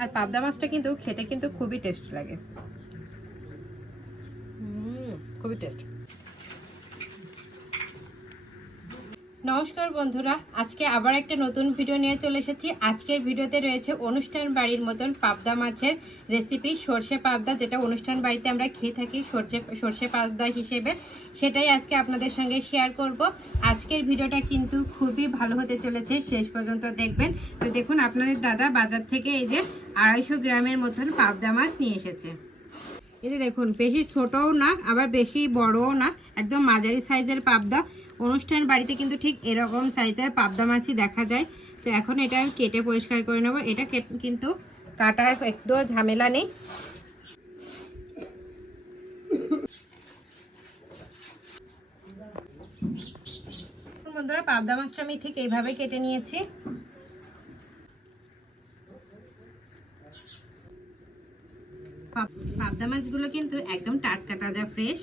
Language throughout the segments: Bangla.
আর পাবদা মাছটা কিন্তু খেতে কিন্তু খুবই টেস্ট লাগে। খুবই টেস্ট নমস্কার বন্ধুরা, আজকে আবার একটা নতুন ভিডিও নিয়ে চলে এসেছি। আজকের ভিডিওতে রয়েছে অনুষ্ঠান বাড়ির মতন পাবদা মাছের রেসিপি সর্ষে পাবদা, যেটা অনুষ্ঠান বাড়িতে আমরা খেয়ে থাকি সর্ষে সর্ষে পাবদা হিসেবে। সেটাই আজকে আপনাদের সঙ্গে শেয়ার করব। আজকের ভিডিওটা কিন্তু খুবই ভালো হতে চলেছে, শেষ পর্যন্ত দেখবেন। তো দেখুন, আপনাদের দাদা বাজার থেকে এই যে আড়াইশো গ্রামের মতন পাবদা মাছ নিয়ে এসেছে। এই যে দেখুন, বেশি ছোটও না, আবার বেশি বড়ও না, একদম মাঝারি সাইজের পাবদা। অনুষ্ঠান বাড়িতে কিন্তু ঠিক এরকম সাইজের পাবদা মাছই দেখা যায়। তো এখন এটা আমি কেটে পরিষ্কার করে নেব। এটা কিন্তু কাটার একটু ঝামেলা নেই। বন্ধুরা, পাবদা মাছটা আমি ঠিক এইভাবে কেটে নিয়েছি। পাবদা মাছগুলো কিন্তু একদম টাটকা, তাজা ফ্রেশ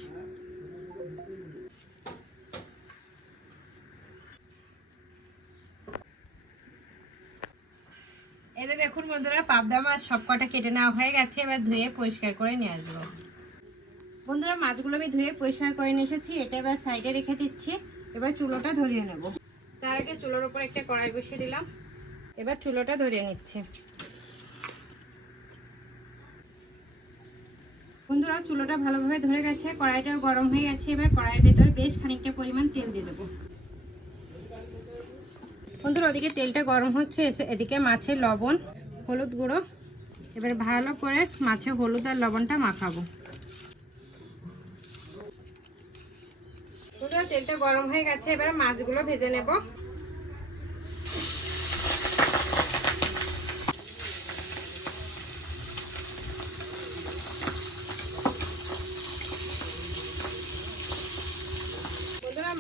এতে দেখুন বন্ধুরা, পাবদা মাছ সব কটা কেটে নেওয়া হয়ে গেছে, এবার ধুয়ে পরিষ্কার করে নিয়ে আসব। বন্ধুরা, মাছগুলো আমি ধুয়ে পরিষ্কার করে নিয়ে এসেছি, এটা এবার সাইডে রেখে দিচ্ছি, এবার চুলোটা ধরিয়ে নেব। তার আগে চুলোর ওপর একটা কড়াই বসিয়ে দিলাম, এবার চুলোটা ধরিয়ে নিচ্ছে। বন্ধুরা, চুলোটা ভালোভাবে ধরে গেছে, কড়াইটাও গরম হয়ে গেছে, এবার কড়াইয়ের ভেতর বেশ খানিকটা পরিমাণ তেল দিয়ে দেবো। বন্ধুরা, ওদিকে তেলটা গরম হচ্ছে এদিকে মাছের লবণ, হলুদ গুঁড়ো। এবার ভালো করে মাছে হলুদ আর লবণটা মাখাবো। তেলটা গরম হয়ে গেছে, এবার মাছগুলো ভেজে নেব।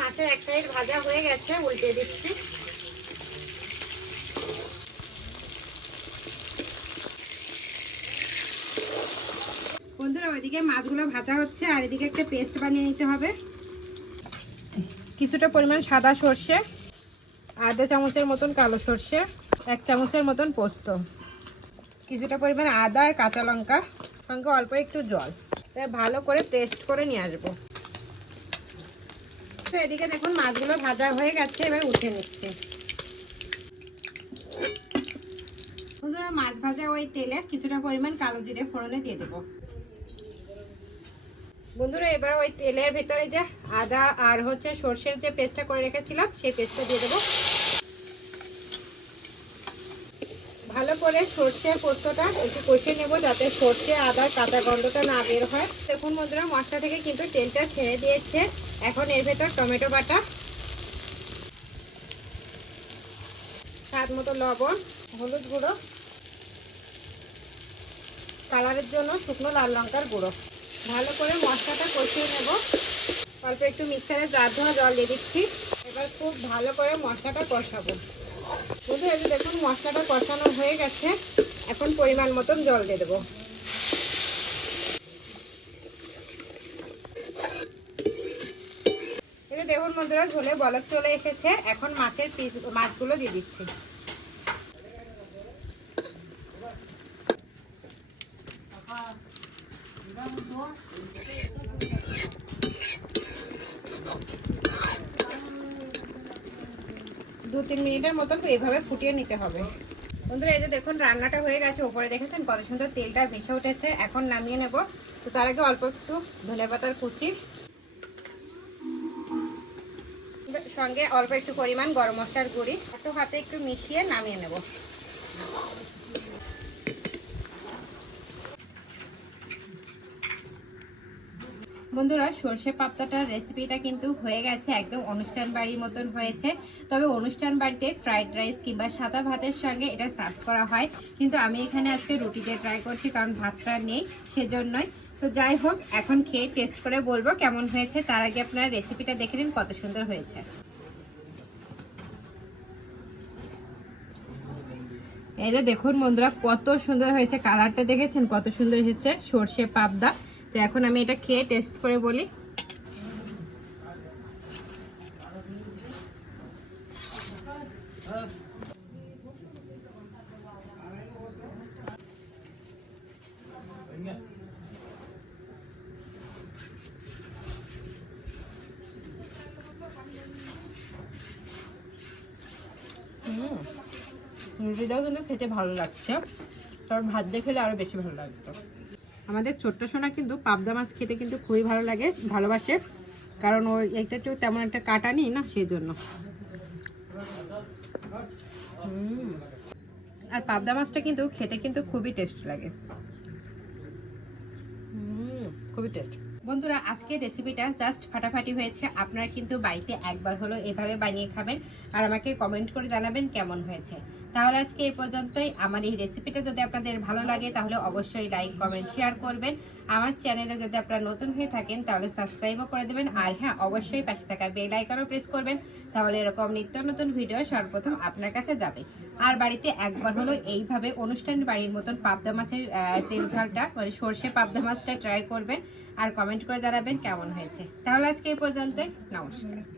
মাছের এক সাইড ভাজা হয়ে গেছে, উল্টে দিচ্ছি বন্ধুরা ওইদিকে মাছগুলো ভাজা হচ্ছে আর এদিকে একটা পেস্ট বানিয়ে নিতে হবে। কিছুটা পরিমাণ সাদা সর্ষে, আধা চামচের মতন কালো সর্ষে, এক চামচের মতন পোস্ত। কিছুটা পরিমাণ আদা আর কাঁচা লঙ্কা, সঙ্গে অল্প একটু জল। ভালো করে পেস্ট করে নিয়ে আসব। তো এদিকে দেখুন মাছগুলো ভাজা হয়ে গেছে, এবার উঠে নিচ্ছে। মাছ ভাজা ওই তেলে কিছুটা পরিমাণ কালো জিরে ফোড়নে দিয়ে দেবো। বন্ধুরা, এবার ওই তেলের ভেতরে যে আদা আর হচ্ছে সর্ষের যে পেস্টটা করে রেখেছিলাম, সেই পেস্টটা দিয়ে দেবো। ভালো করে সর্ষে পোস্তটা একটু কষিয়ে নেব যাতে সর্ষে আদার কাঁচা গন্ধটা না বের হয়। দেখুন বন্ধুরা, মশলা থেকে কিন্তু তেলটা ছেড়ে দিয়েছে। এখন এর ভেতর টমেটো বাটা স্বাদ মতো লবণ, হলুদ গুঁড়ো, কালারের জন্য শুকনো লাল লঙ্কার গুঁড়ো। ভালো করে মশলাটা কষিয়ে নেব। অল্প একটু মিক্সারে জার ধোয়া জল দিয়ে দিচ্ছি। এবার খুব ভালো করে মশলাটা কষাবো। বুঝতে পেরেছি দেখুন, মশলাটা কষানো হয়ে গেছে। এখন পরিমাণ মতন জল দিয়ে দেবো। দেখুন বন্ধুরা, ঝোলে বলক চলে এসেছে। এখন মাছের পিস মাছগুলো দিয়ে দিচ্ছি। দু তিন মিনিটের মতন এইভাবে ফুটিয়ে নিতে হবে। বন্ধুরা, এই যে দেখুন, রান্নাটা হয়ে গেছে। উপরে দেখেছেন কত সুন্দর তেলটা ভেসে উঠেছে। এখন নামিয়ে নেব। তো তার আগে অল্প একটু ধনে পাতার কুচি। সঙ্গে অল্প একটু পরিমাণ গরম মশলার গুঁড়ি। একটু হাতে একটু মিশিয়ে নামিয়ে নেব। বন্ধুরা, সর্ষে পাপড়াটার রেসিপিটা কিন্তু হয়ে গেছে একদম অনুষ্ঠান বাড়ির মতন হয়েছে। তবে অনুষ্ঠান বাড়িতে ফ্রাইড রাইস কিংবা সাদা ভাতের সঙ্গে এটা সার্ভ করা হয়। কিন্তু আমি এখানে আজকে রুটিতে ট্রাই করছি, কারণ ভাতটা নেই সেজন্যই। তো যাই হোক, এখন খেয়ে টেস্ট করে বলব কেমন হয়েছে। তার আগে আপনারা রেসিপিটা দেখে নিন, কত সুন্দর হয়েছে। এই দেখুন বন্ধুরা, কত সুন্দর হয়েছে। কালারটা দেখেছেন? কত সুন্দর হয়েছে সর্ষে পাবদা। তো এখন আমি এটা খেয়ে টেস্ট করে বলি। রুটিটাও কিন্তু খেতে ভালো লাগছে। তার ভাত দিয়ে খেলে আরও বেশি ভালো লাগতো। আমাদের ছোট্ট সোনা কিন্তু পাবদা মাছ খেতে কিন্তু খুবই ভালো লাগে, ভালোবাসে। কারণ ওর এইটা একটু তেমন একটা কাটা নেই না সেই জন্য আর পাবদা মাছটা কিন্তু খেতে কিন্তু খুবই টেস্ট লাগে। খুবই টেস্ট। বন্ধুরা, আজকের রেসিপিটা জাস্ট ফাটাফাটি হয়েছে। আপনারা কিন্তু বাড়িতে একবার হলো এভাবে বানিয়ে খাবেন। আর আমাকে কমেন্ট করে জানাবেন কেমন হয়েছে। তাহলে আজকে এই পর্যন্তই। আমার এই রেসিপিটা যদি আপনাদের ভালো লাগে, তাহলে অবশ্যই লাইক কমেন্ট শেয়ার করবেন। আমার চ্যানেলে যদি আপনারা নতুন হয়ে থাকেন, তাহলে সাবস্ক্রাইবও করে দেবেন। আর হ্যাঁ অবশ্যই পাশে থাকা বেল আইকনও প্রেস করবেন। তাহলে এরকম নিত্য নতুন ভিডিও সর্বপ্রথম আপনার কাছে যাবে। আর বাড়িতে একবার হলো এইভাবে অনুষ্ঠান বাড়ির মতন পাবদা মাছের তেল ঝালটা মানে সর্ষে পাবদা মাছটা ট্রাই করবেন। আর কমেন্ট করে জানাবেন কেমন হয়েছে। তাহলে আজকে এই পর্যন্তই। নমস্কার।